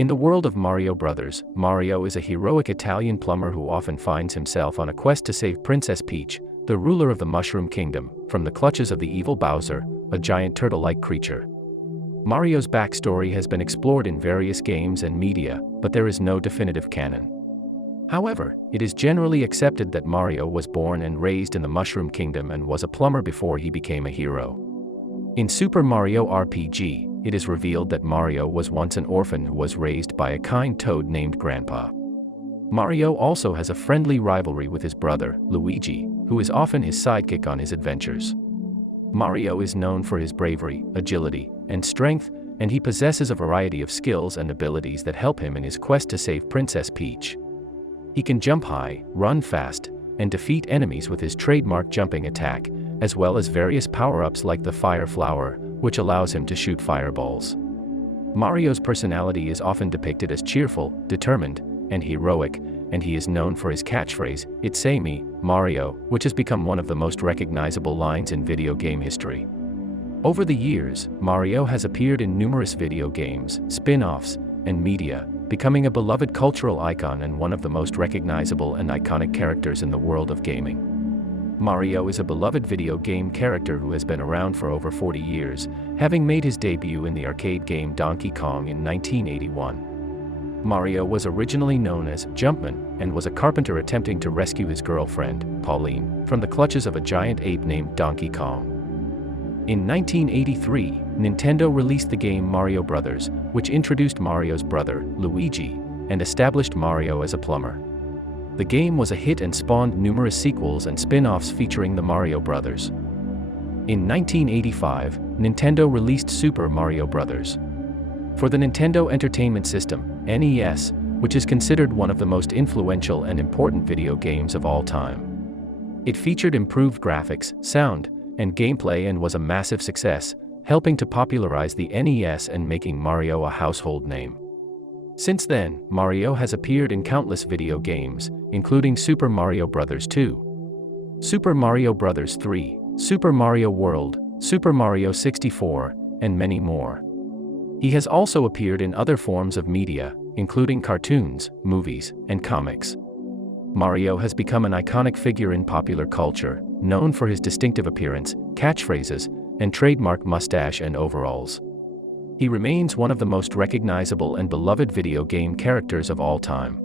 In the world of Mario Brothers, Mario is a heroic Italian plumber who often finds himself on a quest to save Princess Peach, the ruler of the Mushroom Kingdom, from the clutches of the evil Bowser, a giant turtle-like creature. Mario's backstory has been explored in various games and media, but there is no definitive canon. However, it is generally accepted that Mario was born and raised in the Mushroom Kingdom and was a plumber before he became a hero. In Super Mario RPG, it is revealed that Mario was once an orphan who was raised by a kind toad named Grandpa. Mario also has a friendly rivalry with his brother, Luigi, who is often his sidekick on his adventures. Mario is known for his bravery, agility, and strength, and he possesses a variety of skills and abilities that help him in his quest to save Princess Peach. He can jump high, run fast, and defeat enemies with his trademark jumping attack, as well as various power-ups like the Fire Flower, which allows him to shoot fireballs. Mario's personality is often depicted as cheerful, determined, and heroic, and he is known for his catchphrase, "It's say me, Mario," which has become one of the most recognizable lines in video game history. Over the years, Mario has appeared in numerous video games, spin-offs, and media, becoming a beloved cultural icon and one of the most recognizable and iconic characters in the world of gaming. Mario is a beloved video game character who has been around for over 40 years, having made his debut in the arcade game Donkey Kong in 1981. Mario was originally known as Jumpman and was a carpenter attempting to rescue his girlfriend, Pauline, from the clutches of a giant ape named Donkey Kong. In 1983, Nintendo released the game Mario Brothers, which introduced Mario's brother, Luigi, and established Mario as a plumber. The game was a hit and spawned numerous sequels and spin-offs featuring the Mario Brothers. In 1985, Nintendo released Super Mario Brothers. For the Nintendo Entertainment System, NES, which is considered one of the most influential and important video games of all time. It featured improved graphics, sound, and gameplay and was a massive success, helping to popularize the NES and making Mario a household name. Since then, Mario has appeared in countless video games, including Super Mario Bros. 2, Super Mario Bros. 3, Super Mario World, Super Mario 64, and many more. He has also appeared in other forms of media, including cartoons, movies, and comics. Mario has become an iconic figure in popular culture, known for his distinctive appearance, catchphrases, and trademark mustache and overalls. He remains one of the most recognizable and beloved video game characters of all time.